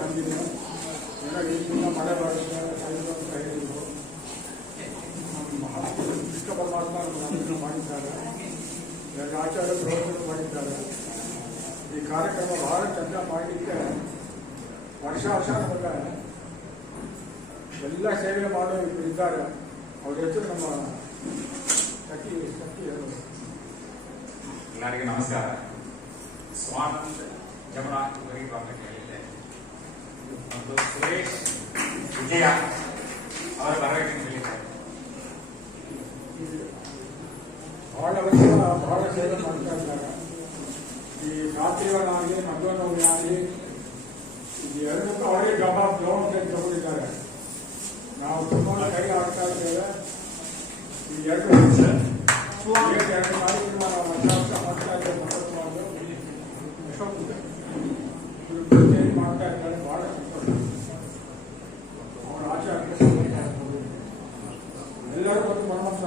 ತಂದಿದೆ. ಏನೋ ಈಗಿನ ಮಳೆ ಬರುತ್ತೆ ಅಂತ ಹೇಳಿದ್ರು. ಕೃಷ್ಣ ಪರಮಾತ್ಮ ನಮ್ಮನ್ನು ಮಾಡಿದ್ದಾರೆ, ಎರಡು ಆಚಾರ್ಯ ಪ್ರವಚನ ಮಾಡಿದ್ದಾರೆ. ಈ ಕಾರ್ಯಕ್ರಮ ಬಹಳ ಚಂದ ಮಾಡಲಿಕ್ಕೆ ವರ್ಷ ನಮಗೆ ಎಲ್ಲ ಸೇವೆ ಮಾಡೋ ಇದ್ದಾರೆ. ಅವ್ರ ಹೆಸರು ನಮ್ಮ ಸಖಿ ಹೇಳೋದು. ಎಲ್ಲರಿಗೂ ನಮಸ್ಕಾರ. ಸ್ವಾನಂದ ಜಮರಾಜ್ ಅವರಿಗೆ ಹೇಳಿದ್ದೆ ಮತ್ತು ಸುರೇಶ್ ವಿಜಯ ಅವರ ಬರಬೇಕು ಹೇಳಿದ್ದಾರೆ. ಬಹಳ ವರ್ಷ ಬಹಳ ಸೇವೆ ಮಾಡ್ತಾ ಇದ್ದಾರೆ. ಈ ರಾತ್ರಿಗಳಾಗಲಿ ಮಧ್ಯಾಹ್ನವನ್ನಾಗಲಿ ಈ ಎರಡಕ್ಕೂ ಅವರೇ ಜವಾಬ್ದಾರಿ ತಗೊಂಡಿದ್ದಾರೆ. ನಾವು ತುಂಬ ಕೈ ಆಡ್ತಾ ಇದ್ದೇವೆ. ಈ ಎರಡು ಕಾರ್ಯಕ್ರಮ ನಾವು ವರ್ಷ ಮಾಡ್ತಾ ಇದ್ದೇವೆ. ಮಾಡ್ತಾ ಇದ್ದಾರೆ. ಬಹಳ ಸಂತೋಷ. ಅವರ ಆಚಾರ್ಯ ಎಲ್ಲರೂ ಒಂದು ಪರಮಾತ್ಮ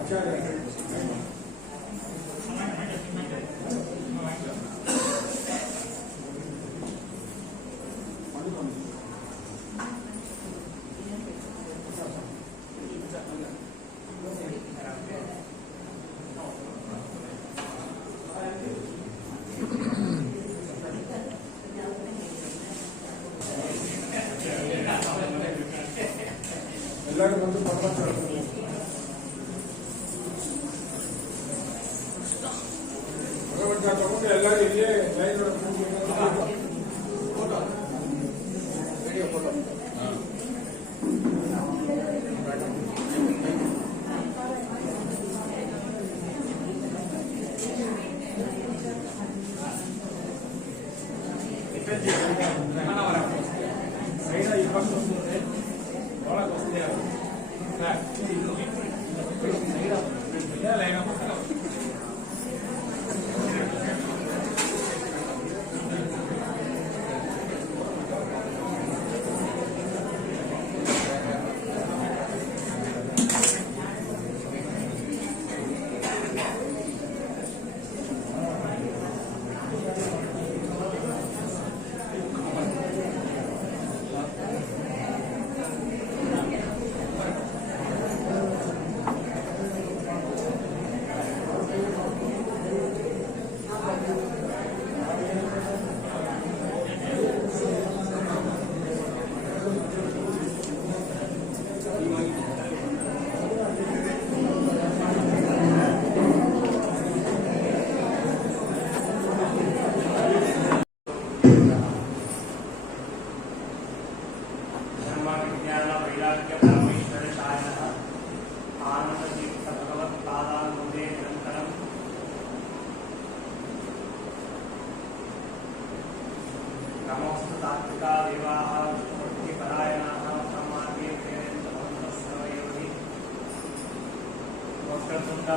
ಆಚಾರ್ಯ. ಎಲ್ಲರೂ ಒಂದು ಪರಮಾತ್ಮ ಭಗವಂತ ತಗೊಂಡು ಎಲ್ಲರೂ ಇಲ್ಲೇ ಲೈನ್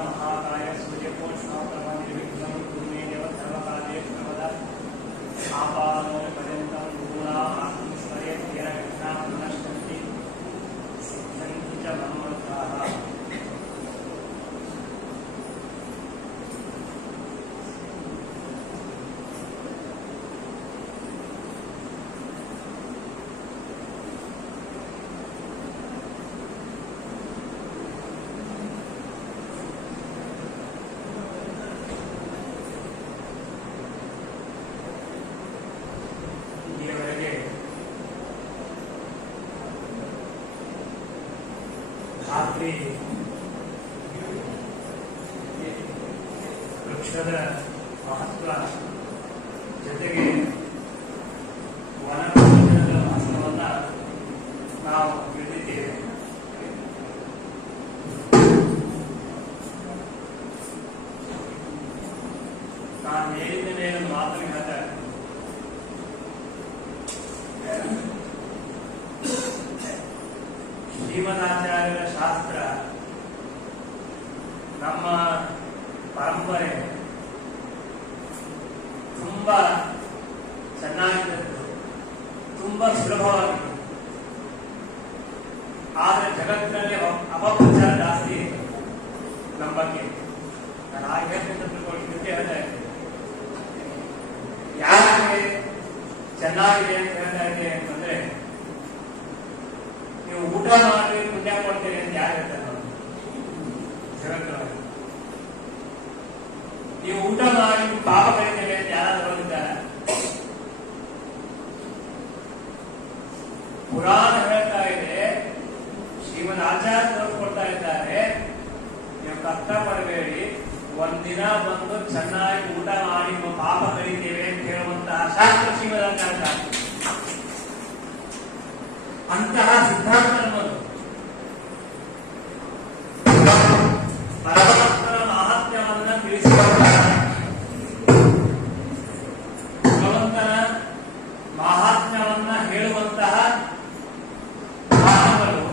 महाकाय सूर्यकोशाप्रभा निर्विघ्नं सर्वकार्ये सर्वदा आपादो पर्यन्तं गुरुणा आत्मस्मरे तेन घटनां नश्यन्ति सिद्ध्यन्ति च मनोरथाः। ರಾತ್ರಿ ವೃಕ್ಷದ ಮಹತ್ವ ಜೊತೆಗೆ ವನದ ಮಹತ್ವವನ್ನು ನಾವು ತಿಳಿದಿದ್ದೇವೆ. ನಾನು ಹೇಳಿದ ಮೇಲೆ ಮಾತನ್ನು ಹೇಳ್ತಾ ಇದ್ದೀನಿ. ಶ್ರೀಮದಾಚಾರ್ಯರ ಶಾಸ್ತ್ರ ನಮ್ಮ ಪರಂಪರೆ ತುಂಬಾ ಚೆನ್ನಾಗಿದ್ದು, ತುಂಬಾ ಸುಲಭವಾಗಿತ್ತು. ಆದರೆ ಜಗತ್ತಿನಲ್ಲಿ ಅಪಪ್ರಚಾರ ಜಾಸ್ತಿ ಇದೆ ನಮ್ಮ ಬಗ್ಗೆ. ನಾನು ಆ ಹೇಳ್ತಿದ್ದೆ ಹೇಳ್ತಾ ಇದ್ದೆ. ಯಾಕೆ ಚೆನ್ನಾಗಿದೆ ಅಂತ ಹೇಳ್ತಾ ಇದ್ದೆ ಅಂತಂದ್ರೆ, ನೀವು ಊಟ ಮಾಡಿ ಪುಣ್ಯ ಕೊಡ್ತೀರಿ ಅಂತ ಯಾರು ಹೇಳ್ತಾರೆ? ಜಗತ್ತಿನಲ್ಲಿ ನೀವು ಊಟ ಮಾಡಿ ಪಾಪ ಕಳಿತೇವೆ ಅಂತ ಯಾರಾದ್ರೂ ಬಂದಿದ್ದಾರೆ? ಪುರಾಣ ಹೇಳ್ತಾ ಇದೆ, ಶ್ರೀಮದ್ ಆಚಾರ್ಯ ತೋರಿಸ್ಕೊಡ್ತಾ ಇದ್ದಾರೆ, ನೀವು ಕಷ್ಟ ಪಡಬೇಡಿ, ಒಂದಿನ ಬಂದು ಚೆನ್ನಾಗಿ ಊಟ ಮಾಡಿ ನಿಮ್ಮ ಪಾಪ ಕಳಿತೇವೆ ಅಂತ ಹೇಳುವಂತಹ ಶಾಸ್ತ್ರ ಶ್ರೀಮದ್ ಆಚಾರ್ಯ. ಅಂತಹ ಸಿದ್ಧಾಂತ ನಮ್ಮದು. ಪರಮಾತ್ಮನ ಮಹಾತ್ಮ್ಯವನ್ನ ತಿಳಿಸಿಕೊಡುತ್ತಾರೆ. ಭಗವಂತನ ಮಹಾತ್ಮ್ಯವನ್ನ ಹೇಳುವಂತಹ ಪುರಾಣಗಳು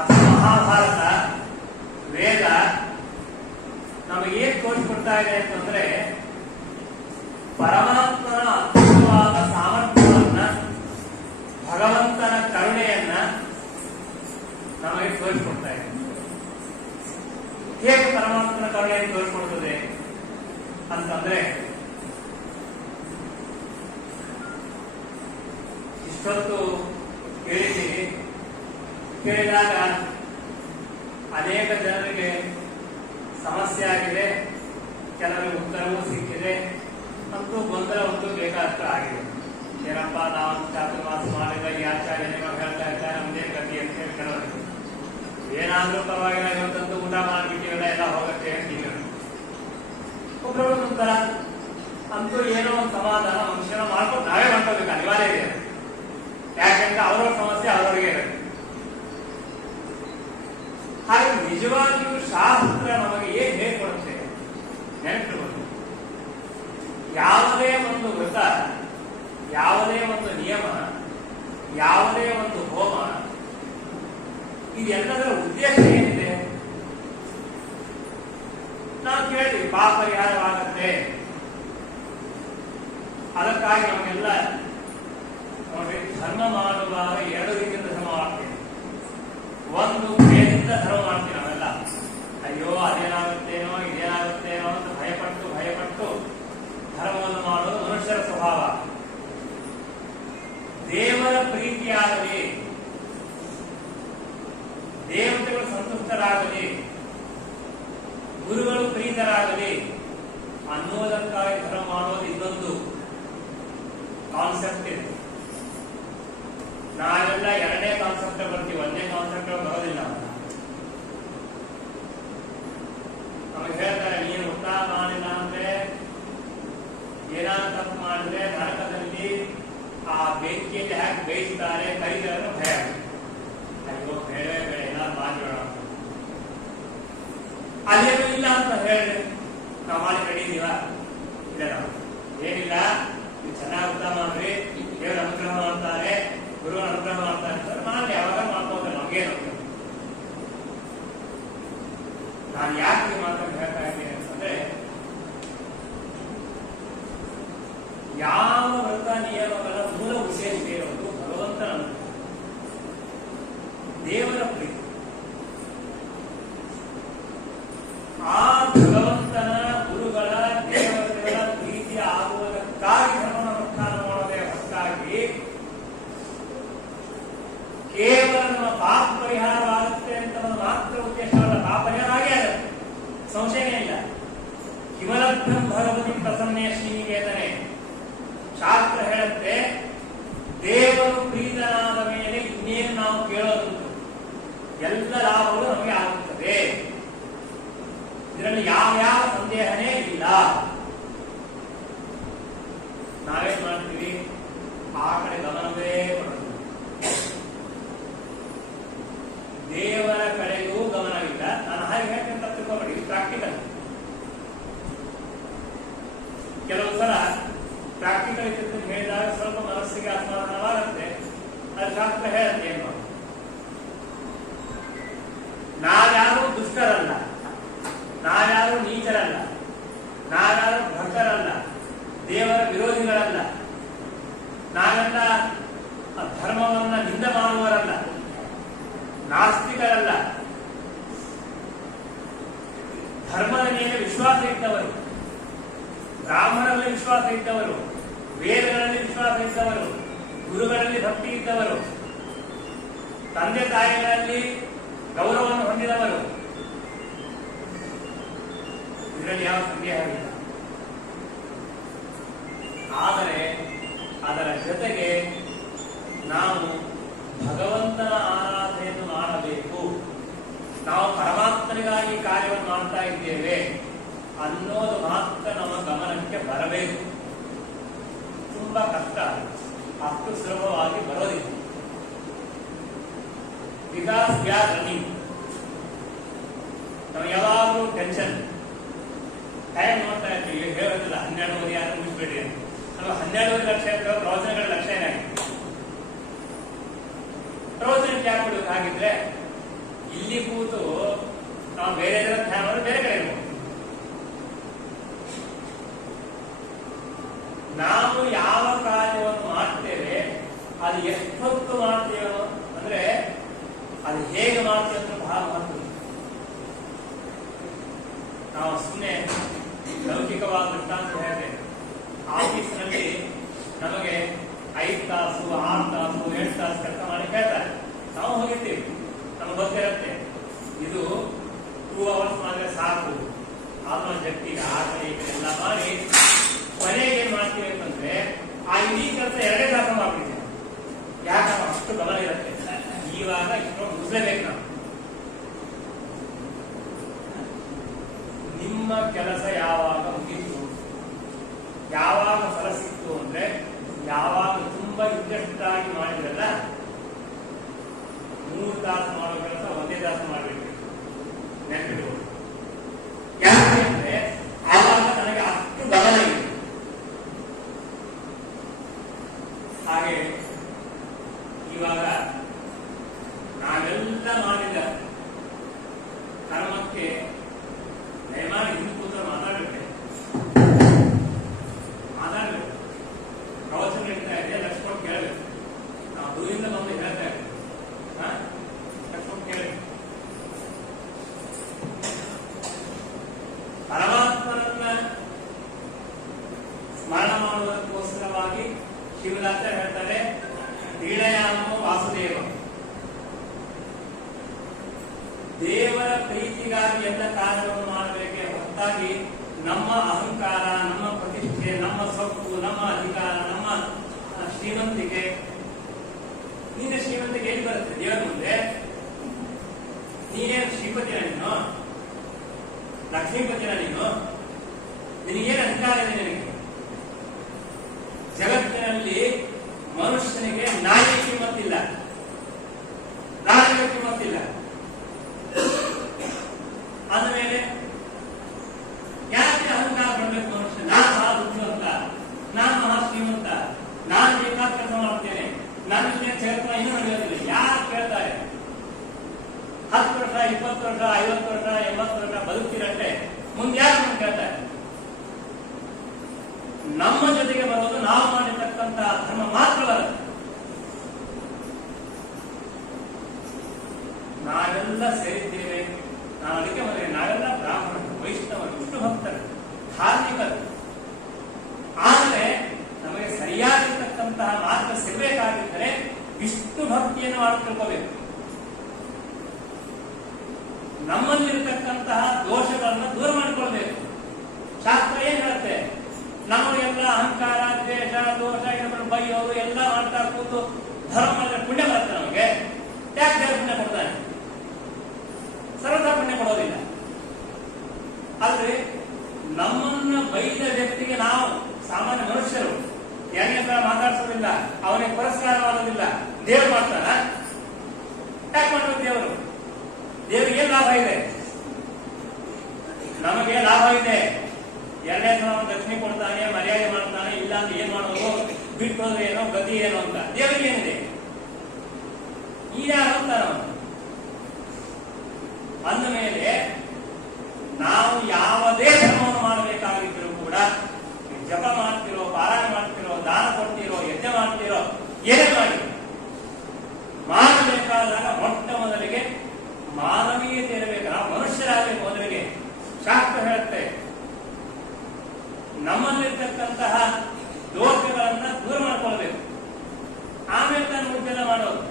ಅಥವಾ ಮಹಾಭಾರತ, ವೇದ ನಮಗೆ ಏನ್ ತೋರಿಸಿಕೊಡ್ತಾ ಇದೆ ಅಂತಂದ್ರೆ, ಪರಮಾತ್ಮನ ಅದ್ಭುತವಾದ ಸಾಮರ್ಥ್ಯವನ್ನ, ಭಗವಂತನ ಕರುಣೆಯನ್ನ ನಮಗೆ ತೋರಿಸಿಕೊಡ್ತಾ ಇದೆ. ಹೇಗೆ ಪರಮಾತ್ಮನ ಕರುಣೆಯನ್ನು ತೋರಿಸಿಕೊಡ್ತದೆ ಅಂತಂದ್ರೆ, ಇಷ್ಟೊತ್ತು ಕೇಳಿದ್ದೀವಿ. ಕೇಳಿದಾಗ ಅನೇಕ ಜನರಿಗೆ ಸಮಸ್ಯೆ ಆಗಿದೆ, ಕೆಲವರಿಗೆ ಉತ್ತರವೂ ಸಿಕ್ಕಿದೆ, ಅಂತೂ ಗೊಂದಲ ಒಂದು ಬೇಕಾದಷ್ಟು ಆಗಿದೆ. ಏನಪ್ಪ, ನಾವು ಚಾತುರ್ಮಾಸ ಮಾಡಿದ ಈ ಆಚಾರ್ಯ ಹೇಳ್ತಾ ಇದ್ದಾರೆ, ನಮ್ದೇ ಗತಿ ಅಂತ ಹೇಳಿ ಕೆಲವರಿಗೆ ಏನಾದ್ರೂ ಪರವಾಗಿಲ್ಲ, ಇವತ್ತಂತೂ ಊಟ ಮಾಡಿಬಿಟ್ಟಿವೆಲ್ಲ, ಎಲ್ಲ ಹೋಗುತ್ತೆ ಅಂತೀವಿ. ಒಬ್ಬರೊಬ್ಬರು ಒಂಥರ ಅಂತೂ ಏನೋ ಒಂದು ಸಮಾಧಾನ ಮನುಷ್ಯನ ಮಾಡ್ಕೊಂಡು ನಾವೇ ಮಾಡ್ಕೋಬೇಕು, ಅನಿವಾರ್ಯ ಇದೆ. ಯಾಕೆಂದ್ರೆ ಅವರವ್ರ ಸಮಸ್ಯೆ ಅವರವರಿಗೆ ಇರುತ್ತೆ. ಹಾಗೆ ನಿಜವಾಗಿಯೂ ಶಾಸ್ತ್ರ ನಮಗೆ ಏನ್ ಹೇಳ್ಕೊಡುತ್ತೆ ನೆನಪಿರ್ಬೋದು. ಯಾವುದೇ ಒಂದು ವ್ರತ, ಯಾವುದೇ ಒಂದು ನಿಯಮ, ಯಾವುದೇ ಒಂದು ಹೋಮ, ಇದೆಲ್ಲದರ ಉದ್ದೇಶ ಏನಿದೆ? ನಾವು ಕೇಳಿದ್ವಿ, ಪಾಪ ಪರಿಹಾರವಾಗುತ್ತೆ, ಅದಕ್ಕಾಗಿ ನಮಗೆಲ್ಲ ನೋಡ್ರಿ, ಧರ್ಮ ಮಾಡುವಾಗ ಎರಡು ರೀತಿಯಿಂದ ಧರ್ಮ ಮಾಡ್ತೇವೆ. ಒಂದು ಭಯದಿಂದ ಧರ್ಮ ಮಾಡ್ತೀವಿ ನಾವೆಲ್ಲ. ಅಯ್ಯೋ ಅದೇನಾಗುತ್ತೇನೋ ಇದೇನಾಗುತ್ತೇನೋ ಅಂತ ಭಯಪಟ್ಟು ಧರ್ಮವನ್ನು ಮಾಡೋದು ಮನುಷ್ಯರ ಸ್ವಭಾವ. ದೇವರ ಪ್ರೀತಿಯಾಗಲಿ, ದೇವತೆಗಳು ಸಂತುಷ್ಟರಾಗಲಿ, ಗುರುಗಳು ಪ್ರೀತರಾಗಲಿ ಅನ್ನೋದಕ್ಕಾಗಿ ಧರ್ಮ ಮಾಡೋದು ಇನ್ನೊಂದು ಕಾನ್ಸೆಪ್ಟ್ ಇದೆ. ನಾವೆಲ್ಲ ಎರಡನೇ ಕಾನ್ಸೆಪ್ಟ್ ಬರ್ತೀವಿ, ಒಂದೇ ಕಾನ್ಸೆಪ್ಟ್ ಬರೋದಿಲ್ಲ. ನಮಗೆ ಹೇಳ್ತಾರೆ, ನೀನು ಊಟ ಮಾಡಿಲ್ಲ ಅಂದ್ರೆ, ಏನಾದ್ರು ತಪ್ಪು ಮಾಡಿದ್ರೆ ನರಕದಲ್ಲಿ ಆ ಬೆಂಕಿಯಲ್ಲಿ ಹಾಕಿ ಬೇಯಿಸ್ತಾರೆ, ಕೈದರೆ ಭಯ. ಅಯ್ಯೋ ಬೇಡ ಏನಾದ್ರು ಮಾಡಿಬೇಡ, ಅದೇನು ಇಲ್ಲ ಅಂತ ಹೇಳಿ ನಾವು ಮಾಡಿ ಕಡಿದೀವ? ಇಲ್ಲ, ಏನಿಲ್ಲ, ನೀವು ಚೆನ್ನಾಗಿ ಊಟ ಮಾಡ್ರಿ, ದೇವರ ಅನುಗ್ರಹ ಮಾಡ್ತಾರೆ, ಗುರುಗಳ ಅನುಗ್ರಹ ಮಾಡ್ತಾರೆ ಅಂತ ಮಾಡಿ ಯಾವಾಗ ಮಾಡ್ಕೋದ್ರೆ ನಮಗೇನು? ನಾನು ಯಾಕೆ ಮಾತನ್ನು ಹೇಳ್ತಾ ಇದ್ದೀನಿ ಅಂತಂದ್ರೆ, ಯಾವ ವ್ರತ ನಿಯಮಗಳ ಮೂಲ ಉದ್ದೇಶ ಇರೋದು ಭಗವಂತನ ಅನುಗ್ರಹ, ದೇವರ ಪ್ರೀತಿ. ಆ ಭಗವಂತನ, ಗುರುಗಳ, ದೇವತೆಗಳ ಪ್ರೀತಿ ಆಗುವುದಕ್ಕಾಗಿ ಧರ್ಮಾನುಷ್ಠಾನ ಮಾಡೋದೇ ಹೊರತಾಗಿ ಕೇವಲ ನಮ್ಮ ಪಾಪ ಪರಿಹಾರವಾಗುತ್ತೆ ಅಂತ ಮಾತ್ರ ಉದ್ದೇಶವಲ್ಲ. ಪಾಪ ಪರಿಹಾರ ಆಗೇ ಆಗುತ್ತೆ, ಸಂಶಯನೇ ಇಲ್ಲ. ಕಿಮಲಭ್ಯಂ ಭಗವತಿ ಪ್ರಸನ್ನೇ ಶ್ರೀನಿಕೇತನೆ ಶಾಸ್ತ್ರ ಹೇಳುತ್ತೆ, ದೇವರು ಪ್ರೀತನಾದ ಮೇಲೆ ಇನ್ನೇನು ನಾವು ಕೇಳೋದುಂಟು, ಎಲ್ಲ ಲಾಭಗಳು ನಮಗೆ ಆಗುತ್ತದೆ. ಇದರಲ್ಲಿ ಯಾವ ಸಂದೇಹನೇ ಇಲ್ಲ. ನಾವೇನ್ ಮಾಡ್ತೀವಿ, ಆ ಕಡೆ ಗಮನವೇ ಕೊಡೋದು, ದೇವರ ಕಡೆಗೂ ಗಮನವಿಲ್ಲ. ನಾನು ಹಾಗೆ ಹೇಳ್ತೇನೆ, ತಿಳ್ಕೊಬೇಡಿ, ಇದು ಪ್ರಾಕ್ಟಿಕಲ್. ಪ್ರಾಕ್ಟಿಕಲ್ ಇತ್ತು ಹೇಳಿದಾಗ ಸ್ವಲ್ಪ ಮನಸ್ಸಿಗೆ ಅಸಮಾಧಾನವಾಗುತ್ತೆ. ಅದು ಶಾಸ್ತ್ರ ಹೇಳುತ್ತೆ ಏನು, ನಾವ್ಯಾರು ದುಷ್ಟರಲ್ಲ, ನಾವ್ಯಾರು ನೀಚರಲ್ಲ, ನಾವ್ಯಾರು ಭಕ್ತರಲ್ಲ, ದೇವರ ವಿರೋಧಿಗಳಲ್ಲ, ನಾವೆಲ್ಲ ಧರ್ಮವನ್ನ ನಿಂದ ಮಾಡುವವರಲ್ಲ, ನಾಸ್ತಿಕರಲ್ಲ, ಧರ್ಮದ ಮೇಲೆ ವಿಶ್ವಾಸ ಇದ್ದವರು, ಬ್ರಾಹ್ಮಣರಲ್ಲಿ ವಿಶ್ವಾಸ ಇದ್ದವರು, ವೇದಗಳಲ್ಲಿ ವಿಶ್ವಾಸ ಇದ್ದವರು, ಗುರುಗಳಲ್ಲಿ ಭಕ್ತಿ ಇದ್ದವರು, ತಂದೆ ತಾಯಿಗಳಲ್ಲಿ ಗೌರವವನ್ನು ಹೊಂದಿದವರು. ಇದರಲ್ಲಿ ಯಾವ ಸಂದೇಹವಿಲ್ಲ. ಆದರೆ ಅದರ ಜೊತೆಗೆ ನಾವು ಭಗವಂತನ ಆರಾಧನೆಯನ್ನು ಮಾಡಬೇಕು, ನಾವು ಪರಮಾತ್ಮನಿಗಾಗಿ ಕಾರ್ಯವನ್ನು ಮಾಡ್ತಾ ಇದ್ದೇವೆ ಅನ್ನೋದು ಮಾತ್ರ ನಮ್ಮ ಗಮನಕ್ಕೆ ಬರಬೇಕು. ತುಂಬಾ ಕಷ್ಟ, ಅಷ್ಟು ಸುಲಭವಾಗಿ ಬರೋದಿಲ್ಲ. Because we are running. ನಾವು ಯಾವಾಗಲೂ ಟೆನ್ಷನ್, ಟೈಮ್ ನೋಡ್ತಾ ಇರ್ತೀವಿ. ಹೇಳೋದಿಲ್ಲ 12 ಯಾರು ಮುಗಿಸ್ಬೇಡಿ ಅಂತ. ನಾವು 12 ಲಕ್ಷ ಪ್ರವಚನಗಳ ಲಕ್ಷ್ಯ ಏನಾಗಿದೆ? ಪ್ರವಚನಕ್ಕೆ ಯಾಕೆ ಬಿಡಬೇಕಾಗಿದ್ರೆ ಇಲ್ಲಿ ಕೂತು ನಾವು ಬೇರೆ ಧ್ಯಾನ ಮಾಡಿದ್ರೆ ಬೇರೆ ಕಡೆ ಇರ್ಬೋದು. ನಾವು ಯಾವ ಕಾರ್ಯವನ್ನು ಮಾಡ್ತೇವೆ ಅದು ಎಷ್ಟೊತ್ತು ಮಾಡ್ತೇವೋ ಅಂದ್ರೆ ಅದು ಹೇಗೆ ಮಾಡ್ತೇವೆ ಅಂತ ಬಹಳ ಮಹತ್ವ. ನಾವು ಸುಮ್ಮನೆ ಲೌಕಿಕವಾದ ದೃಷ್ಟಾಂತ ಹೇಳ್ತೇವೆ. ಆಫೀಸ್ನಲ್ಲಿ ನಮಗೆ 5 ತಾಸು 6 ತಾಸು 7 ತಾಸು ಕೆಲಸ ಮಾಡಿ ಹೇಳ್ತಾರೆ. ನಾವು ಹೋಗಿರ್ತೀವಿ, ನಮ್ಗೆ ಗೊತ್ತಿರುತ್ತೆ ಇದು 2 ಅವರ್ಸ್ ಮಾಡಿದ್ರೆ ಸಾಕು. ಆತ್ಮ ಶಕ್ತಿಗೆ ಆ ಕಡೆ ಈ ಕಡೆ ಎಲ್ಲ ಮಾಡಿ ಕೊನೆಗೆ ಏನ್ ಮಾಡ್ತೀವಿ ಅಂತಂದ್ರೆ ಆ ಇಡೀ ಕೆಲಸ 2 ತಾಸು ಮಾಡ್ಬಿಡ್ತೀವಿ. ಯಾಕಂದ್ರೆ ಅಷ್ಟು ಗಮನ ಇರುತ್ತೆ. ಇವಾಗ ಇಷ್ಟೊಂದು ಮುಗಿಸಲೇಬೇಕು ನಾವು. ನಿಮ್ಮ ಕೆಲಸ ಯಾವಾಗ ಮುಗಿತು, ಯಾವಾಗ ಫಲ ಸಿಕ್ತು ಅಂದ್ರೆ ಯಾವಾಗ ತುಂಬಾ ಇಂಟ್ರೆಸ್ಟ್ ಆಗಿ ಮಾಡಿದ್ರಲ್ಲ, 3 ತಾಸು ಮಾಡೋ ಕೆಲಸ 1 ತಾಸು ಮಾಡಬೇಕು. ನೆನಪಿಟ್ಟು ಯಾಕೆ ಅಂದ್ರೆ ಆವಾಗ ನನಗೆ ಅಷ್ಟು ಗಮನ ಇದೆ. ಹಾಗೆ ಇವಾಗ ನಾವೆಲ್ಲ ಮಾಡಿದ ಕರ್ಮಕ್ಕೆ ದಯಮಾಡಿ ಹಿಂದೆ ಕೂತ ಮಾತಾಡಬೇಕು. ಪ್ರವಚನ ಹೇಳ್ತಾ ಇದೆ, ಲಕ್ಷ್ಮಣ್ ಕೇಳಬೇಕು. ನಾವು ದೂರಿಂದ ಬಂದು ಹೇಳ್ತಾ ಇದ್ದೀವಿ, ಲಕ್ಷ್ಮಣ್ ಕೇಳಬೇಕು. ಪರಮಾತ್ಮನನ್ನ ಸ್ಮರಣ ಮಾಡುವುದಕ್ಕೋಸ್ಕರವಾಗಿ ಶಿವದಾಸ ಹೇಳ್ತಾರೆ, ಕ್ರೀಡೆಯಾಮ ವಾಸುದೇವ. ದೇವರ ಪ್ರೀತಿಗಾಗಿ ಎಲ್ಲ ಕಾರ್ಯವನ್ನು ಮಾಡಬೇಕೆ ಹೊರತಾಗಿ ನಮ್ಮ ಅಹಂಕಾರ, ನಮ್ಮ ಪ್ರತಿಷ್ಠೆ, ನಮ್ಮ ಸೊಕ್ಕು, ನಮ್ಮ ಅಧಿಕಾರ, ನಮ್ಮ ಶ್ರೀಮಂತಿಕೆ. ನೀನು ಶ್ರೀಮಂತಿಕೆ ಎಲ್ಲಿ ಬರುತ್ತೆ ದೇವರ ಮುಂದೆ? ನೀನೇನು ಶ್ರೀಪತಿನ, ನೀನು ಲಕ್ಷ್ಮೀಪತಿನ, ನೀನು ನಿನಗೇನು ಅಧಿಕಾರ ಇದೆ? ನಿನಗೆ ಜಗತ್ತಿನಲ್ಲಿ ಮನುಷ್ಯನಿಗೆ ನಾಯಿಗೆ ಕಿಮ್ಮತ್ತಿಲ್ಲ, ರಾಜನಿಗೆ ಕಿಮ್ಮತ್ತಿಲ್ಲ. ಆದ್ಮೇಲೆ ಯಾಕೆ ಅಹಂಕಾರ ಮಾಡಬೇಕು ಮನುಷ್ಯ? ನಾನು ಮಹಾ ಬುದ್ಧಿವಂತ, ನಾನು ಮಹಾ ಶ್ರೀಮಂತ, ನಾನು ಬೇಕಾದ ಕೆಲಸ ಮಾಡ್ತೇನೆ, ನನ್ನ ಜಗತ್ತಿನ ಇನ್ನೂ ನಡೆಯೋದಿಲ್ಲ. ಯಾರು ಕೇಳ್ತಾರೆ? 10 ವರ್ಷ 20 ವರ್ಷ 50 ವರ್ಷ 80 ವರ್ಷ ಬದುಕ್ತಿರಷ್ಟೇ, ಮುಂದೆ ಯಾರು ನಮ್ಗೆ ಕೇಳ್ತಾರೆ? ನಮ್ಮ ಜೊತೆಗೆ ಬರೋದು ನಾವು ಮಾಡಿರ್ತಕ್ಕಂಥ ಧರ್ಮ ಮಾತ್ರ ಬರುತ್ತೆ. ನಾವೆಲ್ಲ ಸೇರಿದ್ದೇವೆ. ನಾವು ಅದಕ್ಕೆ ಮದುವೆ, ನಾವೆಲ್ಲ ಬ್ರಾಹ್ಮಣರು, ವೈಷ್ಣವರು, ವಿಷ್ಣು ಭಕ್ತರು, ಧಾರ್ಮಿಕರು. ಆದರೆ ನಮಗೆ ಸರಿಯಾಗಿರ್ತಕ್ಕಂತಹ ಮಾರ್ಗ ಸಿಗಬೇಕಾಗಿದ್ದರೆ ವಿಷ್ಣು ಭಕ್ತಿಯನ್ನು ಮಾಡಿ ತಿಳ್ಕೋಬೇಕು. ನಮ್ಮಲ್ಲಿರತಕ್ಕಂತಹ ದೋಷಗಳನ್ನು ದೂರ ಮಾಡಿಕೊಳ್ಬೇಕು. ಶಾಸ್ತ್ರ ಏನ್ ಹೇಳುತ್ತೆ? ನಮಗೆಲ್ಲ ಅಹಂಕಾರ, ದ್ವೇಷ, ದೋಷ, ಇನ್ನೊಬ್ಬರು ಬೈಯೋದು ಎಲ್ಲ ಮಾಡ್ತಾ ಕೂತು ಧರ್ಮ ಮಾಡಿದ್ರೆ ಪುಣ್ಯ ಬರುತ್ತೆ ನಮಗೆ. ಯಾಕೆ ದೇವರು ಪುಣ್ಯ ಕೊಡ್ತಾನೆ? ಸರ್ವಥ ಪುಣ್ಯ ಕೊಡೋದಿಲ್ಲ. ಆದ್ರೆ ನಮ್ಮನ್ನ ಬೈದ ವ್ಯಕ್ತಿಗೆ ನಾವು ಸಾಮಾನ್ಯ ಮನುಷ್ಯರು ಯಾಕೆ ಮಾತಾಡ್ಸೋದಿಲ್ಲ, ಅವನಿಗೆ ಪುರಸ್ಕಾರ ಮಾಡೋದಿಲ್ಲ. ದೇವರು ಮಾಡ್ತಾನ? ಯಾಕೆ ಮಾಡ್ಬೇಕು ದೇವರು? ದೇವರಿಗೆ ಲಾಭ ಇದೆ, ನಮಗೆ ಲಾಭ ಇದೆ. ಎರಡನೇ ಸಲ ಅವನು ದಕ್ಷಿಣೆ ಕೊಡ್ತಾನೆ, ಮರ್ಯಾದೆ ಮಾಡ್ತಾನೆ, ಇಲ್ಲ ಅಂದ್ರೆ ಏನ್ ಮಾಡೋದು, ಬಿಟ್ಟೋದ್ರೆ ಏನೋ ಗತಿ ಏನು ಅಂತ ದೇವರಿಗೆ ಏನಿದೆ, ಈ ಯಾರು ಅಂತಾರ ಅಂದ ಮೇಲೆ ನಾವು ಯಾವುದೇ ಧರ್ಮವನ್ನು ಮಾಡಬೇಕಾಗಿದ್ದರೂ ಕೂಡ ಜಪ ಮಾಡ್ತಿರೋ, ಪಾರಾಯಣ ಮಾಡ್ತಿರೋ, ದಾನ ಕೊಡ್ತಿರೋ, ಯಜ್ಞ ಮಾಡ್ತಿರೋ, ಏನೇ ಮಾಡಿ ಮಾಡಬೇಕಾದಾಗ ಮೊಟ್ಟ ಮೊದಲಿಗೆ ಮಾನವೀಯತೆ ಇರಬೇಕು. ನಾವು ಮನುಷ್ಯರಾಗಬೇಕು. ಮೊದಲಿಗೆ ಶಾಸ್ತ್ರ ಹೇಳುತ್ತೆ ನಮ್ಮಲ್ಲಿರ್ತಕ್ಕಂತಹ ದೋಷಗಳನ್ನ ದೂರ ಮಾಡ್ಕೊಳ್ಬೇಕು, ಆಮೇಲೆ ತಾನು ಮುದ್ದೆಲ್ಲ ಮಾಡೋದು.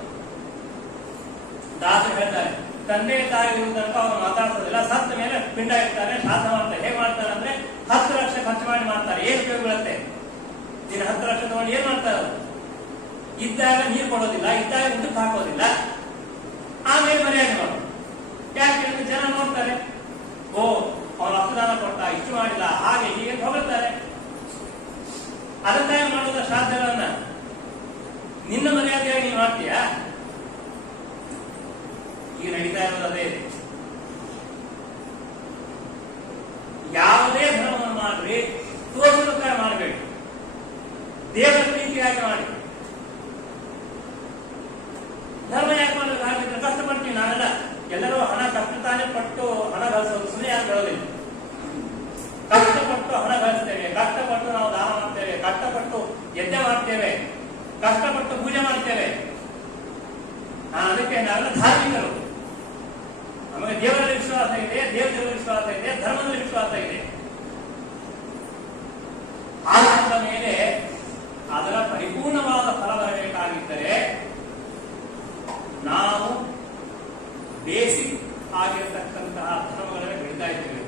ದಾಸ ಹೇಳ್ತಾರೆ ತಂದೆ ತಾಯಿ ಇರುವುದಕ್ಕೆ ಅವರು ಮಾತಾಡ್ಸೋದಿಲ್ಲ, ಸತ್ತ ಮೇಲೆ ಪಿಂಡ ಇರ್ತಾರೆ, ಶ್ರಾದ್ದ ಮಾಡ್ತಾರೆ. ಹೇಗೆ ಮಾಡ್ತಾರೆ ಅಂದ್ರೆ 10 ಲಕ್ಷ ಖರ್ಚು ಮಾಡಿ ಮಾಡ್ತಾರೆ. ಏನ್ ಉಪಯೋಗ ಬೀಳುತ್ತೆ? ನೀನು 10 ಲಕ್ಷ ತಗೊಂಡು ಏನ್ ಮಾಡ್ತಾರೆ? ಇದ್ದಾಗ ನೀರು ಕೊಡೋದಿಲ್ಲ, ಇದ್ದಾಗ ಊಟಕ್ಕೆ ಹಾಕೋದಿಲ್ಲ, ಆಮೇಲೆ ಮರ್ಯಾದೆ ಮಾಡೋದು. ಯಾಕೆ ಜನ ನೋಡ್ತಾರೆ, ಓ ಅವನು ರಕ್ತದಾನ ಕೊಟ್ಟ, ಇಷ್ಟು ಮಾಡಿಲ್ಲ, ಹಾಗೆ ಹೀಗೆ ಹೊಗಳ್ತಾರೆ. ಅದಕ್ಕಾಗಿ ಮಾಡೋದ ಶ್ರಾದ್ದಗಳನ್ನ ನಿನ್ನ ಮರ್ಯಾದೆಯಾಗಿ ನೀನು ಮಾಡ್ತೀಯಾ? ಈಗ ನಡೀತಾ ಇರೋದು ಅದೇ. ಯಾವುದೇ ಧರ್ಮವನ್ನು ಮಾಡ್ರಿ ತೋರಿಸೋದಕ್ಕಾಗಿ ಮಾಡಬೇಡಿ, ದೇವರ ಪ್ರೀತಿಯಾಗಿ ಮಾಡಿ. ಧರ್ಮ ಯಾಕೆ ಮಾಡಬೇಕು? ಹಾಗಿದ್ರೆ ಕಷ್ಟಪಡ್ತೀವಿ ನಾವೆಲ್ಲ. ಎಲ್ಲರೂ ಹಣ ಕಷ್ಟತಾನೆ ಪಟ್ಟು ಹಣ ಗಳಿಸೋದು ಸುಮ್ಮನೆ ಯಾರು ಬರೋದಿಲ್ಲ. ಕಷ್ಟಪಟ್ಟು ಹಣ ಗಳಿಸ್ತೇವೆ, ಕಷ್ಟಪಟ್ಟು ನಾವು ದಾನ ಮಾಡ್ತೇವೆ, ಕಷ್ಟಪಟ್ಟು ಯಜ್ಞ ಮಾಡ್ತೇವೆ, ಕಷ್ಟಪಟ್ಟು ಪೂಜೆ ಮಾಡ್ತೇವೆ. ಅದಕ್ಕೆ ನಾವೆಲ್ಲ ಧಾರ್ಮಿಕರು. ನಮಗೆ ದೇವರಲ್ಲಿ ವಿಶ್ವಾಸ ಇದೆ, ದೇವರಲ್ಲಿ ವಿಶ್ವಾಸ ಇದೆ, ಧರ್ಮದಲ್ಲಿ ವಿಶ್ವಾಸ ಇದೆ. ಆದ ಮೇಲೆ ಅದರ ಪರಿಪೂರ್ಣವಾದ ಫಲ ಬರಬೇಕಾಗಿದ್ದರೆ ನಾವು ಬೇಸಿಕ್ ಆಗಿರತಕ್ಕಂತಹ ಧರ್ಮಗಳನ್ನೇ ಬೆಳೀತಾ ಇದ್ದೇವೆ.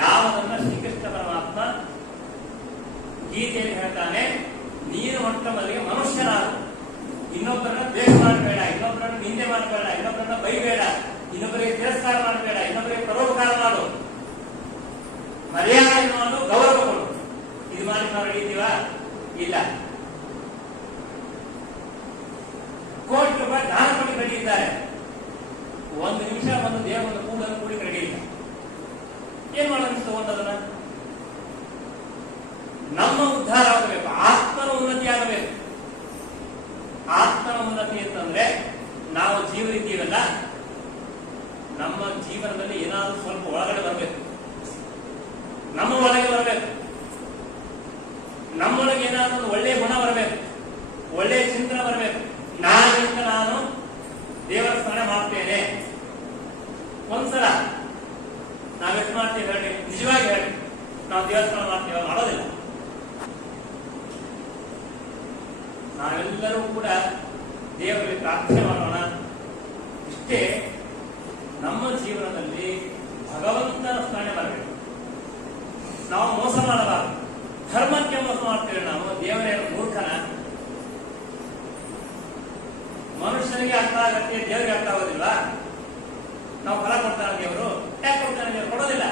ಯಾವುದನ್ನ ಶ್ರೀಕೃಷ್ಣ ಪರಮಾತ್ಮ ಗೀತೆಯಲ್ಲಿ ಹೇಳ್ತಾನೆ, ನೀನು ಮೊಟ್ಟ ಮೊದಲಿಗೆ ಮನುಷ್ಯನಾಗು, ಇನ್ನೊಬ್ಬರನ್ನ ದ್ವೇಷ ಮಾಡಬೇಡ, ಇನ್ನೊಬ್ಬರನ್ನ ನಿಂದೆ ಮಾಡಬೇಡ, ಇನ್ನೊಬ್ಬರನ್ನ ಬೈಬೇಡ, ಇನ್ನೊಬ್ಬರಿಗೆ ತಿರಸ್ಕಾರ ಮಾಡಬೇಡ, ಇನ್ನೊಬ್ಬರಿಗೆ ಪರೋಪಕಾರ ಮಾಡು, ಮರ್ಯಾದೆ ಮಾಡು, ಗೌರವ ಕೊಡು. ಇದು ಮಾಡಿ ನಾವು ನಡೀತೀವ? ಇಲ್ಲ. ಕೋಟಿ ರೂಪಾಯಿ ದಾನ ಕೊಡಿ ಕಡಿಯಿದ್ದಾರೆ, 1 ನಿಮಿಷ ಒಂದು ದೇವರನ್ನು ಕೂಡಲು ಕೂಡಿ ಕಡಿಯಿಲ್ಲ. ಏನ್ ಮಾಡೋದು ತಗೊಂಡದನ್ನ? ನಮ್ಮ ಉದ್ಧಾರ ಆಗಬೇಕು, ಆತ್ಮನ ಉನ್ನತಿ ಆಗಬೇಕು. ಆತ್ಮನ ಉನ್ನತಿ ಅಂತಂದ್ರೆ ನಾವು ಜೀವರಿದ್ದೀವಲ್ಲ, ನಮ್ಮ ಜೀವನದಲ್ಲಿ ಏನಾದ್ರೂ ಸ್ವಲ್ಪ ಒಳಗಡೆ ಬರಬೇಕು, ನಮ್ಮ ಒಳಗೆ ಬರಬೇಕು. ನಮ್ಮೊಳಗೆ ಏನಾದ್ರೂ ಒಳ್ಳೆಯ ಗುಣ ಬರಬೇಕು, ಒಳ್ಳೆಯ ಚಿಂತನೆ ಬರಬೇಕು. ನಾನು ದೇವರ ಸ್ಮರಣೆ ಮಾಡ್ತೇನೆ. ಒಂದ್ಸಲ ನಾವೆಷ್ಟು ಮಾಡ್ತೀವಿ ಹೇಳಿ? ನಿಜವಾಗಿ ಹೇಳಿ, ನಾವು ದೇವರ ಸ್ಮರಣೆ ಮಾಡ್ತೀವ? ಮಾಡೋದಿಲ್ಲ. ನಾವೆಲ್ಲರೂ ಕೂಡ ದೇವರಿಗೆ ಪ್ರಾರ್ಥನೆ ಮಾಡೋಣ. ಇಷ್ಟೇ ನಮ್ಮ ಜೀವನದಲ್ಲಿ ಭಗವಂತನ ಸ್ಮರಣೆ ಬರಬೇಕು. ನಾವು ಮೋಸ ಮಾಡಬಾರದು. ಧರ್ಮಕ್ಕೆ ಮೋಸ ಮಾಡ್ತೇವೆ ನಾವು. ದೇವರೇನು ಮೂರ್ಖನ? ಮನುಷ್ಯನಿಗೆ ಅರ್ಥ ಆಗತ್ತೆ, ದೇವರಿಗೆ ಅರ್ಥ ಆಗೋದಿಲ್ವಾ? ನಾವು ಫಲ ಕೊಡ್ತಾನೆ ದೇವರು? ಯಾಕೆ ಕೊಡ್ತಾನೆ ದೇವರು? ಕೊಡೋದಿಲ್ಲ.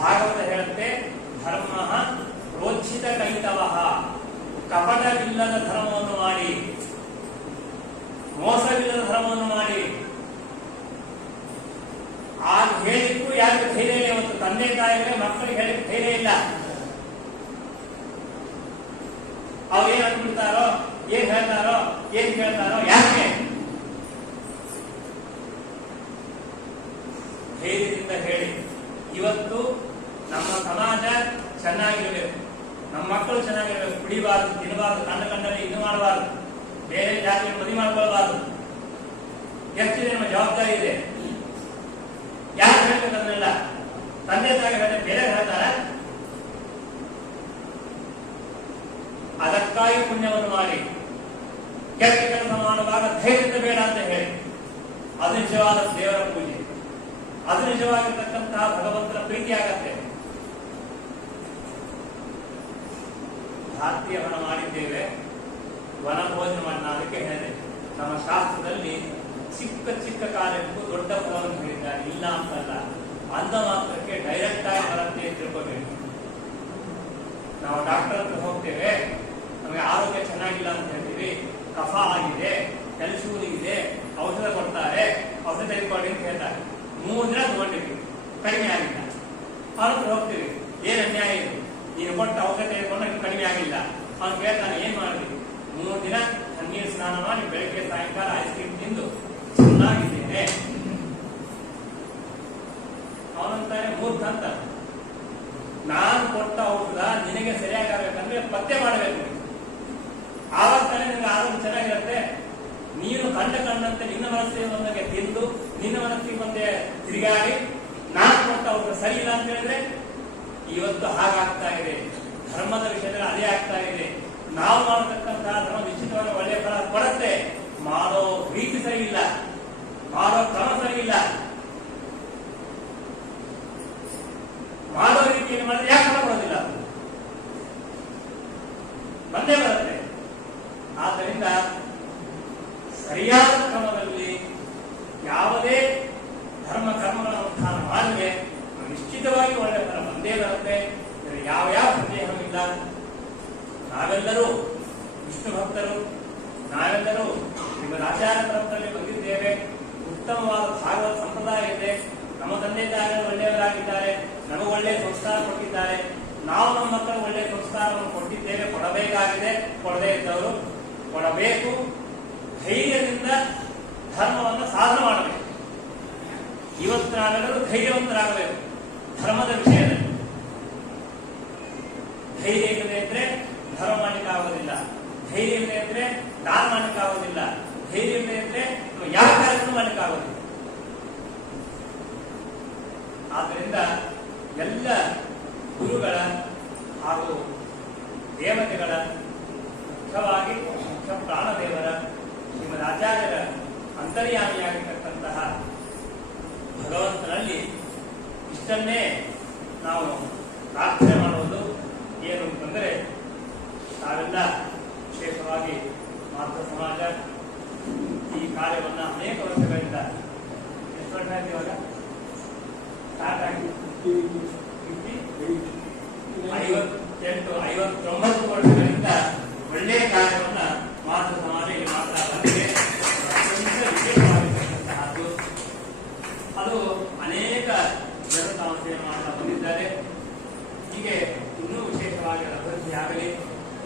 ಭಾಗವತ ಹೇಳುತ್ತೆ, ಧರ್ಮ ರೋಚಿತ ಕೈತವ, ಕಪಟವಿಲ್ಲದ ಧರ್ಮವನ್ನು ಮಾಡಿ, ಮೋಸವಿಲ್ಲದ ಧರ್ಮವನ್ನು ಮಾಡಿ. ಆಗ ಹೇಳಿಕ್ಕೂ ಯಾರಿಗೂ ಧೈರ್ಯ ಇಲ್ಲ. ಇವತ್ತು ತಂದೆ ತಾಯಿಗೆ ಮಕ್ಕಳಿಗೆ ಹೇಳಿಕ್ ಧೈರ್ಯ ಇಲ್ಲ. ಅವ್ರು ಏನ್ ಅಂದ್ಬಿಡ್ತಾರೋ, ಏನ್ ಹೇಳ್ತಾರೋ, ಏನ್ ಕೇಳ್ತಾರೋ, ಯಾಕೆ? ಧೈರ್ಯದಿಂದ ಹೇಳಿ. ಇವತ್ತು ನಮ್ಮ ಸಮಾಜ ಚೆನ್ನಾಗಿರ್ಬೇಕು, ನಮ್ಮ ಮಕ್ಕಳು ಚೆನ್ನಾಗಿರ್ಬೇಕು. ಕುಡಿಬಾರದು, ತಿನ್ನಬಾರದು, ಕಂಡಲ್ಲಿ ಇದು ಮಾಡಬಾರದು, ಬೇರೆ ಜಾತಿ ಮದುವೆ ಮಾಡ್ಕೊಳ್ಬಾರದು. ಎಷ್ಟು ನಮ್ಮ ಜವಾಬ್ದಾರಿ ಇದೆ. ಯಾರು ಹೇಳ್ಬೇಕಂದ್ರಲ್ಲ, ತಂದೆ ತಾಯಿ ಹೇಳಿದ್ರೆ ಬೇರೆ ಹೇಳ್ತಾರ? ಅದಕ್ಕಾಗಿ ಪುಣ್ಯವನ್ನು ಮಾಡಿ, ಕೆಟ್ಟ ಕೆಲಸ ಮಾಡುವಾಗ ಧೈರ್ಯದ ಬೇಡ ಅಂತ ಹೇಳಿ. ಅದು ನಿಜವಾದ ದೇವರ ಪೂಜೆ, ಅದು ನಿಜವಾಗಿರ್ತಕ್ಕಂತಹ ಭಗವಂತನ ಪ್ರೀತಿ ಆಗತ್ತೆ. ಭಾರತೀಯ ವನ ಮಾಡಿದ್ದೇವೆ, ವನ ಭೋಜನ ಮಾಡಿ. ಅದಕ್ಕೆ ಹೇಳಿದೆ, ನಮ್ಮ ಶಾಸ್ತ್ರದಲ್ಲಿ ಚಿಕ್ಕ ಚಿಕ್ಕ ಕಾರ್ಯಕ್ಕೂ ದೊಡ್ಡ ಫಲವನ್ನು ಹೇಳಿದ್ದಾರೆ. ಇಲ್ಲ ಅಂತಲ್ಲ, ಅಂದ ಮಾತ್ರಕ್ಕೆ ಡೈರೆಕ್ಟ್ ಆಗಿ ಬರುತ್ತೆ ತಿಳ್ಕೋಬೇಕು. ನಾವು ಡಾಕ್ಟರ್ ಹತ್ರ ಹೋಗ್ತೇವೆ, ನಮಗೆ ಆರೋಗ್ಯ ಚೆನ್ನಾಗಿಲ್ಲ ಅಂತ ಹೇಳ್ತೀವಿ, ಕಫ ಆಗಿದೆ, ತಲೆಸೂರಿಗಿದೆ, ಔಷಧ ಕೊಡ್ತಾರೆ, ಔಷಧ ತೆಗೆದುಕೊಳ್ಳಿ ಅಂತ ಹೇಳ್ತಾರೆ. 3 ದಿನ ತಗೊಂಡಿದ್ವಿ, ಕಡಿಮೆ ಆಗಿಲ್ಲ. ಅವ್ರ ಹತ್ರ ಹೋಗ್ತೀವಿ, ಏನ್ ಅನ್ಯಾಯ ಇದು, ನೀನು ಕೊಟ್ಟ ಔಷಧ ತೆಗೆದುಕೊಂಡು ಕಡಿಮೆ ಆಗಿಲ್ಲ. ಅವ್ನು ಕೇಳ್ತಾನೆ, ಏನ್ ಮಾಡಿದ್ವಿ? 3 ದಿನ ನೀರು ಸ್ನಾನ ಮಾಡಿ ಬೆಳಗ್ಗೆ ಸಾಯಂಕಾಲ ಐಸ್ ಕ್ರೀಮ್ ತಿಂದು ಚೆನ್ನಾಗಿದ್ದೇನೆ. ಅವನಂತಾನೆ ಮೂರ್ಖ ಅಂತ. ನಾನು ಕೊಟ್ಟ ಔಷಧ ನಿನಗೆ ಸರಿಯಾಗಿ ಆಗ್ಬೇಕಂದ್ರೆ ಪತ್ತೆ ಮಾಡಬೇಕು, ಆವಾಗ ತಾನೇ ನಿನಗೆ ಆರೋಗ್ಯ ಚೆನ್ನಾಗಿರುತ್ತೆ. ನೀನು ಕಂಡಂತೆ ನಿನ್ನ ಮನಸ್ಸಿಗೆ ಬಂದಂಗೆ ತಿಂದು ನಿನ್ನ ಮನಸ್ಸಿಗೆ ಬಂದೆ ತಿರುಗಾಡಿ ನಾನು ಕೊಟ್ಟ ಔಷಧ ಸರಿ ಇಲ್ಲ ಅಂತ ಹೇಳಿದ್ರೆ ಇವತ್ತು ಹಾಗಾಗ್ತಾ ಇದೆ. ಧರ್ಮದ ವಿಷಯದಲ್ಲಿ ಅದೇ ಆಗ್ತಾ ಇದೆ. ನಾವು ಮಾಡತಕ್ಕಂತಹ ಧರ್ಮ ನಿಶ್ಚಿತವಾಗಿ ಒಳ್ಳೆಯ ಫಲ ಕೊಡುತ್ತೆ, ಮಾಡೋ ರೀತಿ ಸರಿ ಇಲ್ಲ, ಮಾಡೋ ಕ್ರಮ ಸರಿ ಇಲ್ಲ. ಮಾಡೋ ರೀತಿಯಲ್ಲಿ ಮಾಡಿದ್ರೆ ಯಾಕೆ ಫಲ ಕೊಡೋದಿಲ್ಲ? ಬಂದೇ ಬರುತ್ತೆ. ಆದ್ದರಿಂದ ಸರಿಯಾದ ಕ್ರಮದಲ್ಲಿ ಯಾವುದೇ ಧರ್ಮ ಕರ್ಮಗಳ ಅನುಷ್ಠಾನ ಮಾಡಿದ್ರೆ ನಿಶ್ಚಿತವಾಗಿ ಒಳ್ಳೆಯ ಫಲ ಬಂದೇ ಬರುತ್ತೆ. ಯಾವ ಸಂದೇಹವೂ ಇಲ್ಲ. ನಾವೆಲ್ಲರೂ ವಿಷ್ಣು ಭಕ್ತರು, ನಾವೆಲ್ಲರೂ ಶ್ರೀಮದ್ ಆಚಾರ್ಯ ಪರಂಪರೆಯಲ್ಲಿ ಬಂದಿದ್ದೇವೆ. ಉತ್ತಮವಾದ ಭಾಗವತ ಸಂಪ್ರದಾಯ ಇದೆ. ನಮ್ಮ ತಂದೆ ತಾಯಿಗಳು ಒಳ್ಳೆಯವರಾಗಿದ್ದಾರೆ, ನಮಗೆ ಒಳ್ಳೆಯ ಸಂಸ್ಕಾರ ಕೊಟ್ಟಿದ್ದಾರೆ. ನಾವು ನಮ್ಮ ಮಕ್ಕಳು ಒಳ್ಳೆಯ ಸಂಸ್ಕಾರವನ್ನು ಕೊಟ್ಟಿದ್ದೇವೆ, ಕೊಡಬೇಕಾಗಿದೆ. ಕೊಡದೇ ಇದ್ದವರು ಕೊಡಬೇಕು. ಧೈರ್ಯದಿಂದ ಧರ್ಮವನ್ನು ಸಾಧನೆ ಮಾಡಬೇಕು. ಇವತ್ತು ನಾವೆಲ್ಲರೂ ಧೈರ್ಯವಂತರಾಗಬೇಕು ಧರ್ಮದ ವಿಷಯದಲ್ಲಿ. ಧೈರ್ಯ ಇಲ್ಲದೆ ಇದ್ರೆ ಧರ್ಮ ಮಾಡಲಿಕ್ಕೆ ಆಗೋದಿಲ್ಲ. ಧೈರ್ಯ ಇಲ್ಲದೆ ಇದ್ರೆ ದಾನ ಮಾಡಲಿಕ್ಕೆ ಆಗೋದಿಲ್ಲ. ಧೈರ್ಯ ಇಲ್ಲದೆ ಇದ್ರೆ ಯಾವ ಕಾರ್ಯಕ್ರಮ ಮಾಡಲಿಕ್ಕೆ ಆಗೋದಿಲ್ಲ. ಆದ್ದರಿಂದ ಎಲ್ಲ ಗುರುಗಳ ಹಾಗೂ ದೇವತೆಗಳ, ಮುಖ್ಯವಾಗಿ ಮುಖ್ಯ ಪ್ರಾಣದೇವರ ಶ್ರೀಮದ್ ಆಚಾರ್ಯರ ಅಂತರ್ಯಾಮಿಯಾಗಿರ್ತಕ್ಕಂತಹ ಭಗವಂತನಲ್ಲಿ ಇಷ್ಟನ್ನೇ ನಾವು ಪ್ರಾರ್ಥನೆ ಮಾಡುವುದು. ಏನು ಅಂತಂದರೆ, ನಾವೆಲ್ಲ ವಿಶೇಷವಾಗಿ ಮಾತೃ ಸಮಾಜ ಈ ಕಾರ್ಯವನ್ನು ಅನೇಕ ವರ್ಷಗಳಿಂದ, ಎಷ್ಟು ವರ್ಷ ಆಯ್ತು ಇವಾಗ? ಸ್ಟಾರ್ಟ್ ಆಗಿ 59 ವರ್ಷಗಳಿಂದ ಒಳ್ಳೆಯ ಕಾರ್ಯವನ್ನ ಮಾತೃ ಸಮಾಜ ಇಲ್ಲಿ ಮಾಡ್ತಾ ಬಂದಿದೆ. ಅತ್ಯಂತ ವಿಶೇಷವಾಗಿರ್ತಕ್ಕಂತಹದ್ದು. ಅದು ಅನೇಕ ಜನರು ತಾವು ಸೇವೆ ಮಾಡ್ತಾ ಬಂದಿದ್ದಾರೆ. ಹೀಗೆ ಇನ್ನೂ ವಿಶೇಷವಾಗಿ ಅಭಿವೃದ್ಧಿಯಾಗಲಿ.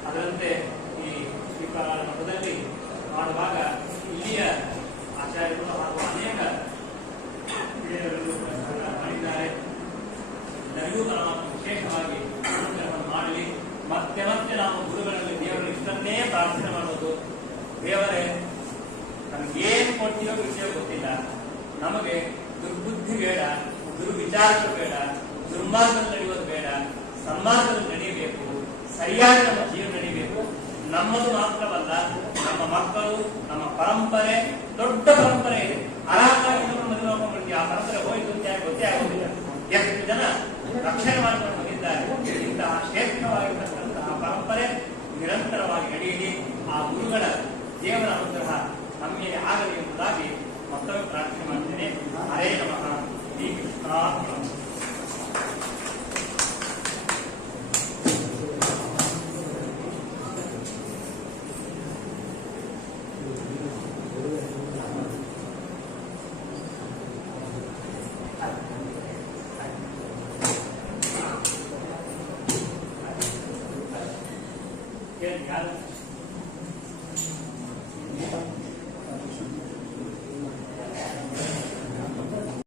ಅದರಂತೆ ಈ ಶ್ರೀಪಾದ ಮಠದಲ್ಲಿ ಮಾಡುವಾಗ ಇಲ್ಲಿಯ ಆಚಾರ್ಯರು ಹಾಗೂ ಅನೇಕ ಮಾಡಿದ್ದಾರೆ. ಎಲ್ಲರಿಗೂ ಪರಮಾತ್ಮ ವಿಶೇಷವಾಗಿ ಅನುಗ್ರಹವನ್ನು ಮಾಡಲಿ. ಮತ್ತೆ ಮತ್ತೆ ನಾವು ಗುರುಗಳಲ್ಲಿ ದೇವರಲ್ಲಿ ಇಷ್ಟನ್ನೇ ಪ್ರಾರ್ಥನೆ ಮಾಡೋದು, ದೇವರೇ ನಮಗೇನು ಕೊಡ್ತೀಯೋ ವಿಷಯ ಗೊತ್ತಿಲ್ಲ, ನಮಗೆ ದುರ್ಬುದ್ಧಿ ಬೇಡ, ದುರ್ವಿಚಾರಗಳು ಬೇಡ, ದುರ್ಮಾರ್ಗದಲ್ಲಿ ನಡೆಯೋದು ಬೇಡ, ಸನ್ಮಾರ್ಗದಲ್ಲಿ ನಡೆಯಬೇಕು, ಸರಿಯಾಗಿ ನಮ್ಮ ಜೀವನ ನಡೀಬೇಕು. ನಮ್ಮದು ಮಾತ್ರವಲ್ಲ, ನಮ್ಮ ಮಕ್ಕಳು, ನಮ್ಮ ಪರಂಪರೆ, ದೊಡ್ಡ ಪರಂಪರೆ ಇದೆ. ಆರಾಮಾಗಿ ಮದುವೆ ಮಾಡ್ಕೊಂಡ್ಬಿಡ್ತೀವಿ, ಆ ಪರಂಪರೆ ಹೋಯ್ತು ಅಂತ ಗೊತ್ತೇ ಆಗೋದಿಲ್ಲ. ಎಷ್ಟು ಜನ ರಕ್ಷಣೆ ಮಾಡಿಕೊಂಡು ಬಂದಿದ್ದಾರೆ. ಇಂತಹ ಶ್ರೇಷ್ಠವಾಗಿರ್ತಕ್ಕಂತಹ ಪರಂಪರೆ ನಿರಂತರವಾಗಿ ನಡೆಯಲಿ. ಆ ಗುರುಗಳ ದೇವರ ಅನುಗ್ರಹ ನಮ್ಮ ಮೇಲೆ ಆಗಲಿ ಎಂಬುದಾಗಿ ಮತ್ತೊಮ್ಮೆ ಪ್ರಾರ್ಥನೆ ಮಾಡ್ತೇನೆ. ಹರೇ ನಮಃ. ಶ್ರೀ ಕೃಷ್ಣ. ಯಾರು